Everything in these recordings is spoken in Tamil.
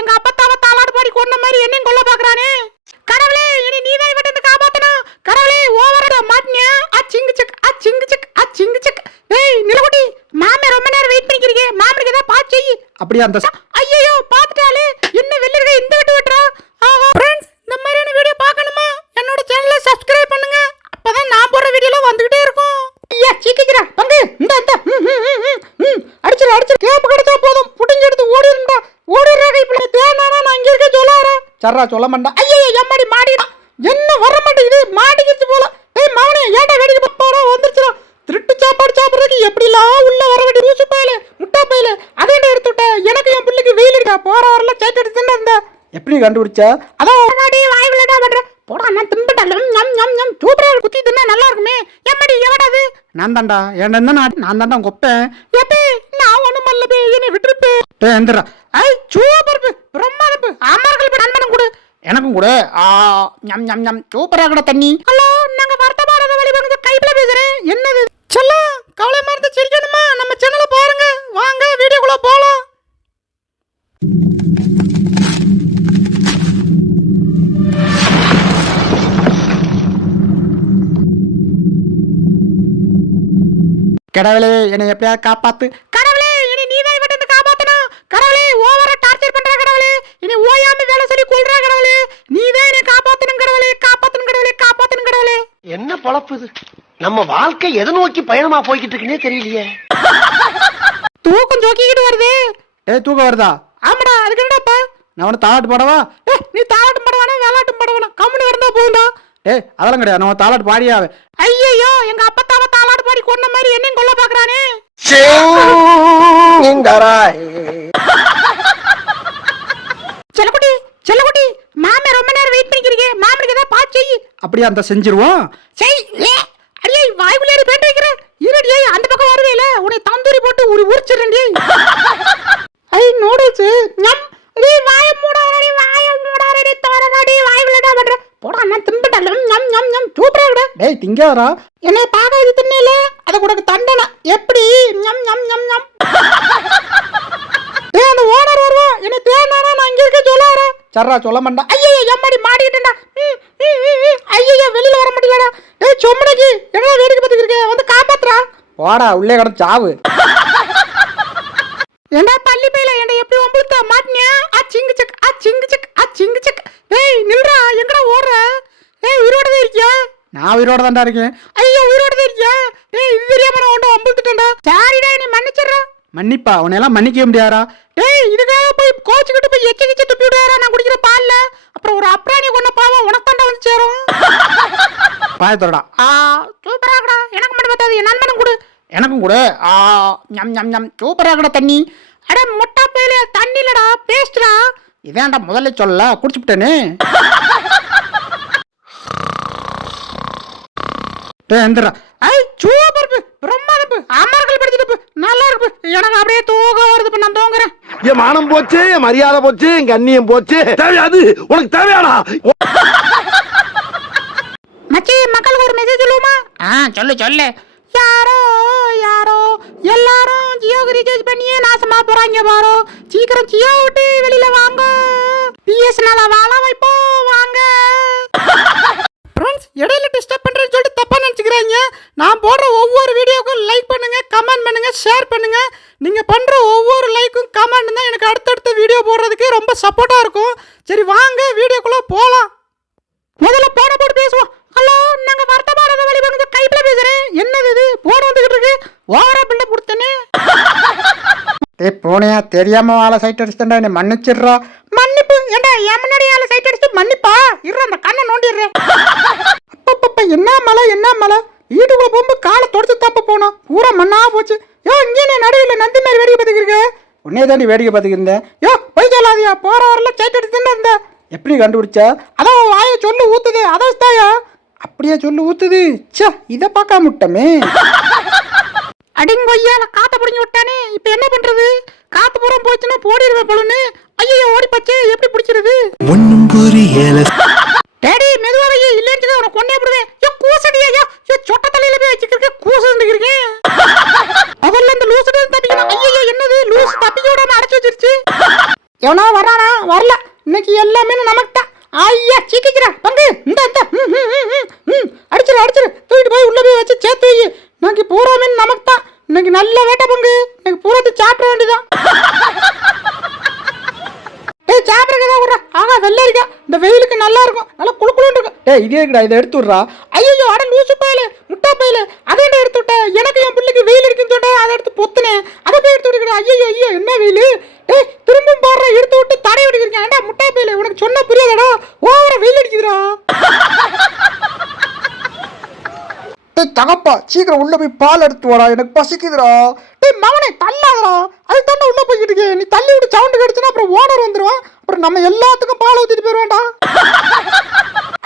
எங்க அப்பத்தாவ தாளாடு பாடி கொன்ன மாதிரி என்னையும் கொல்ல பாக்குறானே. கடவுளே இனி நீதான் இவட்ட இருந்து காப்பாத்தணும். கடவுளே ஓவரா மாட்டினியா? அச்சிங்கு சக் அச்சிங்கு சக் அச்சிங்கு சக். ஏய் நிலகுட்டி, மாமே ரொம்ப நேரம் வெயிட் பண்ணிக்கிறீங்க. மாமனுக்கு ஏதாவது பாத்து செய். அப்படியே அந்த ஐயோ பாத்துட்டாலே என்ன வெள்ளரிக்கா இந்த விட்டு விட்டுறா. ஃப்ரெண்ட்ஸ், இந்த மாதிரியான வீடியோ பார்க்கணுமா? என்னோட சேனலை சப்ஸ்கிரைப் பண்ணுங்க. அப்பதான் நான் போடுற வீடியோலாம் வந்துகிட்டே இருக்கும். ஐயா சீக்கிரம் பங்கு இந்த அடிச்சிரு அடிச்சிரு. கேப் கிடைச்சா போதும், புடிஞ்சு எடுத்து ஓடிடுறா. ஓடிடுறா கைப்பிள்ளை. தேனானா நான் இங்க இருக்க சொல்லாரா? சர்ரா சொல்ல மாட்டா. ஐயோ எம்மாடி மாடிடா. என்ன வர மாட்டேங்குது, மாட்டிக்கிச்சு போல. ஏய் மவனே, ஏன்டா வேடிக்கை பாப்பா வந்துருச்சுடா. திருட்டு சாப்பாடு சாப்பிடுறதுக்கு எப்படிலாம் உள்ள வர வேண்டிய ஊசி பையில முட்டா பையில அதே எடுத்து விட்ட. எனக்கு என் பிள்ளைக்கு வெயில் இருக்கா. போற வரல சேட்டு எடுத்துன்னு இருந்த. எப்படி கண்டுபிடிச்சா? அதான் வாய் விளையாடா பண்ற. போடா நான் திம்பிட்டாலும் ஞம் ஞம் ஞம் சூப்பரா குத்தி தின்னா நல்லா இருக்குமே. எம்மாடி எவடாது? நான் தான்டா. ஏன் நான் தான்டா கொப்பேன். எப்பே நான் ஒண்ணும் மல்லபே, என்னை விட்டுருப்பே. எந்திரா. ஐ சூப்பர் பிரம்மாதம். அமர்கள் நண்பனும் கூட எனக்கும் கூட. ஞம் ஞம் ஞம் சூப்பரா கூட தண்ணி. ஹலோ, நாங்க வருத்தமான வழி வந்து கைப்பில பேசுறேன். என்னது செல்லம், கவலை மறந்து சிரிக்கணுமா? நம்ம சேனலை பாருங்க. வாங்க வீடியோக்குள்ள போலாம். கடவுளே என்னை எப்படியாவது காப்பாத்து. கடவுளே இனி நீதான் இவட்ட இருந்து காப்பாத்தணும். கடவுளே ஓவரா டார்ச்சர் பண்ற கடவுளே. இனி ஓயாம வேலை சொல்லி கொல்ற கடவுளே. நீதான் என்னை காப்பாத்தணும் கடவுளே. காப்பாத்தணும் கடவுளே. காப்பாத்தணும் கடவுளே. என்ன பொழப்பு இது? நம்ம வாழ்க்கை எதை நோக்கி பயணமா போய்கிட்டு இருக்குன்னே தெரியலையே. தூக்கம் ஜோக்கிக்கிட்டு வருது. தூக்கம் வருதா? ஆமாடா, அதுக்கு என்னடாப்பா? நான் உன தாளாட்டு பாடவா? நீ தாளாட்டும் படவானா வேலாட்டும் படவானா? கம்முனு இருந்தா போகுண்டா. அதெல்லாம் கிடையாது. நான் தாளாட்டு பாடியாவே. ஐயோ எங்க அப்பத்தாவ தாளாடு பாடி கொன்ன மாதிரி என்னையும் கொல்ல பாக்குறானே. செல்லக்குட்டி செல்லக்குட்டி, மாமே ரொம்ப நேரம் வெயிட் பண்ணிக்கிறீங்க. மாமனுக்கு ஏதாவது பாத்து செய். அப்படியே அந்த செஞ்சிருவோம். செய். அடியே வாய்க்குள்ளே பேண்ட் வைக்கிறேன். இருடியே அந்த பக்கம் வருவேல, உன்னை தந்தூரி போட்டு உரிச்சிரண்டி. ஐ நூடுல்ஸ் ஞம். நீ வாய மூடாரடி வாய மூடாரடி தோரடி வாய் விளையாட பண்ற. போடா நான் திம்பிட்டாலும் ஞம் ஞம் ஞம் சூப்பரா இருக்குடா. திங்காரா? என்னை பாக்காது தின்னல, அத கூட தண்டனை. எப்படி ஞம் ஞம் ஞம் ஞம். அந்த ஓனர் வருவா. என்ன தேனானா நான் இங்க இருக்க சொல்லாரா? சர்ரா சொல்ல மாட்டா. ஐயோ எம்மாடி மாடிக்கிட்டேன்டா. ஐயோ வெளியில வர முடியலடா. சொம்மடைக்கு என்ன வேடிக்கை பார்த்துட்டு இருக்க? வந்து காப்பாத்துறா. போடா உள்ளே கிடந்து சாவு. ஏண்டா பள்ளி பையில என்ன எப்படி ஒம்பளுத்த மாட்டினியா? அச்சிங்கு சக் அச்சிங்கு சக் அச்சிங்கு சக். ஏய் நில்றா, எங்கடா ஓடுற? உயிரோட தான் இருக்கியா? நான் உயிரோட தான்டா இருக்கேன். ஐயோ உயிரோட தான் இருக்கியா? இது தெரியாம நான் ஒன்று ஒம்பளுத்துட்டேன்டா. சாரிடா, நீ மன்னிச்சிடுறா. மன்னிப்பா? உன்னையெல்லாம் மன்னிக்கவே முடியாரா? இதுக்காக போய் கோச்சுக்கிட்டு போய் எச்ச துப்பி விடுவாரா? நான் குடிக்கிற பால்ல அப்புறம் ஒரு அப்ராணி கொண்ட பாவம் உனத்தாண்டா வந்து சேரும். பாயத்தோடா. சூப்பரா இருக்கடா. எனக்கு மட்டும் பார்த்தாது, என் நண்பனும் கொடு. எனக்கும் கூட. ஞம் ஞம் ஞம் சூப்பரா கூட தண்ணி. அட முட்டா பையில தண்ணி இல்லடா, பேஸ்ட்ரா. இதான்டா முதல்ல சொல்ல குடிச்சுட்டேனே. எந்திரா. ஐ சூப்பர் பிரம்மாதம். அமர்கள் படிச்சிட்டு நல்லா இருக்கு. எனக்கு அப்படியே தூக்கம் வருது. நான் தூங்குறேன். என் மானம் போச்சு, என் மரியாதை போச்சு, என் கண்ணியம் போச்சு. தேவையாது உனக்கு தேவையாடா? மச்சி, மக்களுக்கு ஒரு மெசேஜ் சொல்லுமா? சொல்லு சொல்லு. யாரோ யாரோ எல்லாரும் ஜியோக்கு ரீசார்ஜ் பண்ணியே நாசமா போறாங்க பாரோ. சீக்கிரம் ஜியோ விட்டு வெளியில வாங்க. பிஎஸ்என்எல் வாழ வைப்போம் வாங்க. ஃப்ரெண்ட்ஸ், இடையில டிஸ்டர்ப் பண்றேன்னு சொல்லிட்டு தப்பா நினைச்சுக்கிறாங்க. நான் போடுற ஒவ்வொரு வீடியோக்கும் லைக் பண்ணுங்க, கமெண்ட் பண்ணுங்க, ஷேர் பண்ணுங்க. நீங்க பண்ற ஒவ்வொரு லைக்கும் கமெண்ட் தான் எனக்கு அடுத்தடுத்த வீடியோ போடுறதுக்கு ரொம்ப சப்போர்ட்டா இருக்கும். சரி வாங்க வீடியோக்குள்ள போலாம். முதல்ல போன போட்டு பேசுவோம். ஹலோ, நாங்க வருத்தமான வழி வந்து கைப்பில பேசுறேன். என்னது இது போன் வந்துகிட்டு இருக்கு? ஓவரா பில்ல கொடுத்தனே. போனியா தெரியாம ஆளை சைட் அடிச்சுட்டா. என்னை மன்னிச்சிடுறா. மன்னிப்பு ஏண்டா? என் முன்னாடி ஆளை சைட் அடிச்சு மன்னிப்பா? இரு அந்த கண்ணை நோண்டிடுறேன். அப்பப்ப என்ன மலை என்ன மலை. வீட்டுக்குள்ள போகும்போது காலை தொடச்சு தப்ப போனோம். பூரா மண்ணா போச்சு. இங்கே நடுவில் நந்தி மாதிரி வேடிக்கை பார்த்துக்கிருக்க. உன்னே தாண்டி வேடிக்கை பார்த்துக்கிருந்தேன். போய் சொல்லாதியா. போற வரல சைட் அடிச்சுட்டு இருந்த. எப்படி கண்டுபிடிச்சா? அதான் வாய சொல்லு ஊத்துது. அதான் தாயா. அப்படியே சொல்லு ஊத்துது. இதை பார்க்காம விட்டமே. அடிங்கொய்யால காத்த பிடிங்கி விட்டானே. இப்ப என்ன பண்றது? காத்து பூரம் போச்சுன்னா போடிடுவேன் பொழுன்னு. ஐயோ ஓடி பச்சே, எப்படி பிடிச்சிருது? ஒன்னும் புரியல. டேடி மெதுவாக இல்லைன்னு உனக்கு கொண்டே விடுவேன். கூசடியா? சொட்ட தலையில போய் வச்சுக்கிறேன். கூசந்துக்கிறேன். அதெல்லாம் இந்த லூசு தப்பிக்கணும். ஐயோ என்னது லூஸ் தப்பிக்க விடாம அடைச்சு வச்சிருச்சு. எவனா வரானா? வரல. இன்னைக்கு எல்லாமே நமக்கு தான். ஐயா சீக்கிக்கிறா பங்கு இந்த அடிச்சிரு தூக்கிட்டு போய் உள்ள போய் வச்சு சேர்த்து வை. இன்னைக்கு பூரா மீன் நமக்கு தான். இன்னைக்கு நல்ல வேட்டை பங்கு. இன்னைக்கு பூராத்து சாப்பிட வேண்டியதான். டேய் சாப்பிட்றதா விட்றா. ஆகா வெள்ளரிக்கா இந்த வெயிலுக்கு நல்லா இருக்கும். நல்லா குளுக்குளுன்னு இருக்கும். டேய் இதே இருக்குடா, இதை எடுத்து விட்றா. ஐயோ அட லூசு பயலே, முட்டா பயலே, அதை எடுத்து விட்டேன். எனக்கு என் பிள்ளைக்கு வெயில் இருக்குன்னு சொல்லிட்டு அதை எடுத்து பொத்துனேன். அதை போய் எடுத்து விட்டுக்கிறேன். ஐயோ என்ன வெயில். டேய் திரும்பவும் பாடுற, எடுத்து விட்டு தடை விட்டுக்கிறேன். ஏன்டா முட்டா பயலே, உனக்கு சொன்ன புரியாதடா. ஓவர வெயில் அடிக்குதுடா. தகப்பா சீக்கிரம் உள்ள போய் பால் எடுத்து வாடா, எனக்கு பசிக்குதுடா. டேய் மகனே தள்ளாதடா, அது தாண்டா உள்ள போய்கிட்டு இருக்கே. நீ தள்ளி விட்டு சவுண்டு கடிச்சுன்னா அப்புறம் ஓனர் வந்துடுவான். அப்புறம் நம்ம எல்லாத்துக்கும் பால் ஊத்திட்டு போயிடுவான்டா.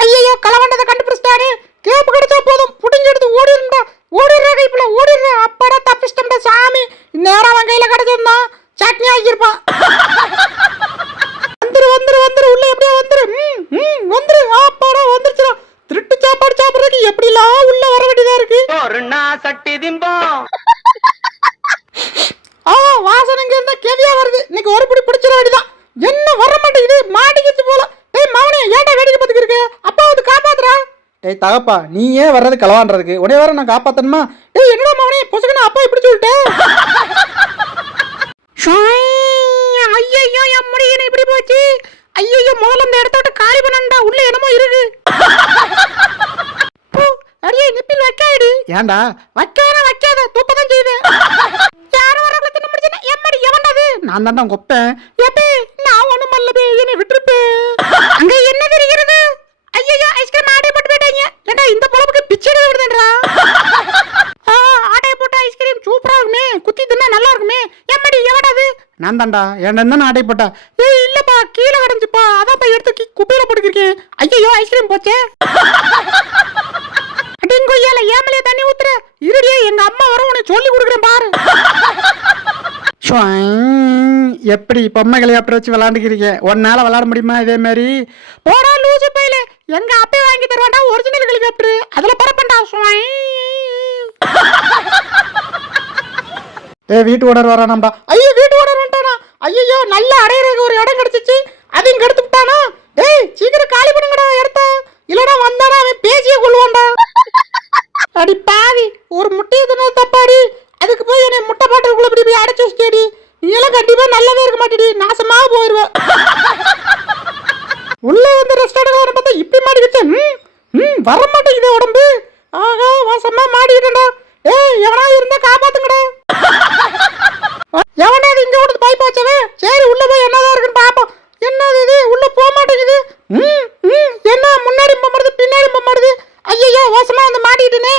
ஐயோ கலவண்டதை கண்டுபிடிச்சிட்டாரு. கேப்பு கிடைச்சா போதும், புடிஞ்சு எடுத்து ஓடிடும்டா. ஓடிடுறா கைப்புல ஓடிடுறா. அப்பாடா தப்பிச்சிட்டோம்டா சாமி. இந்நேரம் அவன் கையில கிடைச்சிருந்தா சட்னி ஆகியிருப்பான். வந்துரு உள்ள எப்படியா வந்துரு. வந்துரு. அப்பாடா வந்துருச்சுடா. திருட்டு சாப்பாடு சாப்பிட்றதுக்கு எப்படிலாம் உள்ள வர வேண்டியதா இருக்கு. வாசனைங்க இருந்தா கேவியா வருது. இன்னைக்கு ஒரு பிடி பிடிச்சிட வேண்டியதான். என்ன வர மாட்டேங்குது, மாட்டிக்கிச்சு போல. டேய் மவனே ஏன்டா வேடிக்கை பார்த்துக்கு இருக்க? அப்பா வந்து காப்பாத்துறா. டேய் தகப்பா நீ ஏன் வர்றது களவான்றதுக்கு? உடனே வர நான் காப்பாத்தணுமா? டேய் என்னடா மவனே பொசுக்குன்னு அப்பா இப்படி சொல்லிட்டேன். ஐயோ என் முடியல இப்படி போச்சு. ஐயோ முதல்ல இந்த இடத்த விட்டு காலி பண்ணண்டா. உள்ள என்னமோ இருக்கு. அடியே நிப்பில் வைக்காடி. ஏன்டா வைக்காத தூப்பதான் செய்வேன். யாரும் வரவங்கள தின்ன முடிச்சுனா எம்மடி எவன்டாது? நான் தான்டா கொப்பேன். ஏப்பே நான் ஒண்ணும் மல்லபே, என்னை விட்டுருப்பே. அங்க என்ன தெரிகிறது? ஐயோ ஐஸ்கிரீம் ஆடை போட்டு போயிட்டாங்க. ஏண்டா இந்த பொழப்புக்கு பிச்சை விடுதேன்றா. ஆடை போட்ட ஐஸ்கிரீம் சூப்பரா இருக்குமே, குத்தி தின்னா நல்லா இருக்குமே. எம்மடி எவடாது? நான் தான்டா. ஏன்டா என்ன ஆடை போட்டா? ஏய் இல்லப்பா கீழே கிடந்துச்சுப்பா, அதான் போய் எடுத்து குப்பையில போட்டுக்கிருக்கேன். ஐயோ ஐஸ்கிரீம் போச்சே. அடிங்கொய்யால ஏமலே தண்ணி ஊத்துற. இருடியே எங்க அம்மா வர உனக்கு சொல்லி கொடுக்குறேன் பாரு. எப்படி பொம்மைகளை அப்படி வச்சு விளாண்டுக்கிறீங்க? ஒன்னால விளாட முடியுமா இதே மாதிரி? போடா லூசு பையில, எங்க அப்பே வாங்கி தருவாண்டா ஒரிஜினல் ஹெலிகாப்டர். அதுல பரப்பண்டா. வீட்டு ஓனர் வரானாம்டா. ஐயோ வீட்டு ஓனர் வந்துட்டானா? ஐயோ நல்ல அடையிறதுக்கு ஒரு இடம் கிடைச்சிச்சு, அதையும் கெடுத்து விட்டானா? டேய் சீக்கிரம் காலி பண்ணுங்கடா இடத்த, இல்லடா வந்தானா அவன் பேசியே கொள்வான்டா. அடி பாவி, ஒரு முட்டையை தின்னு தப்பாடி, அதுக்கு போய் என்னை முட்டை பாட்டுக்குள்ள இப்படி போய் அடைச்சு வச்சுடி. நீ எல்லாம் கண்டிப்பா நல்லாவே இருக்க மாட்டேடி, நாசமா போயிருவேன். உள்ள வந்து ரெஸ்ட் எடுக்கலாம் பார்த்தா இப்படி மாட்டிக்கிச்சு. வர மாட்டேங்குது உடம்பு. ஆகா வாசமா மாட்டிக்கிட்டா. ஏய் எவனா இருந்தா காப்பாத்துங்கடா. எவனாவது இங்க விட்டு பைப் வச்சவே. சரி உள்ள போய் என்னதான் இருக்குன்னு பாப்போம். என்னது இது உள்ள போக மாட்டேங்குது. என்ன முன்னாடி போமாடுது பின்னாடி போமாடுது. ஐயோ வாசமா வந்து மாட்டிக்கிட்டேனே.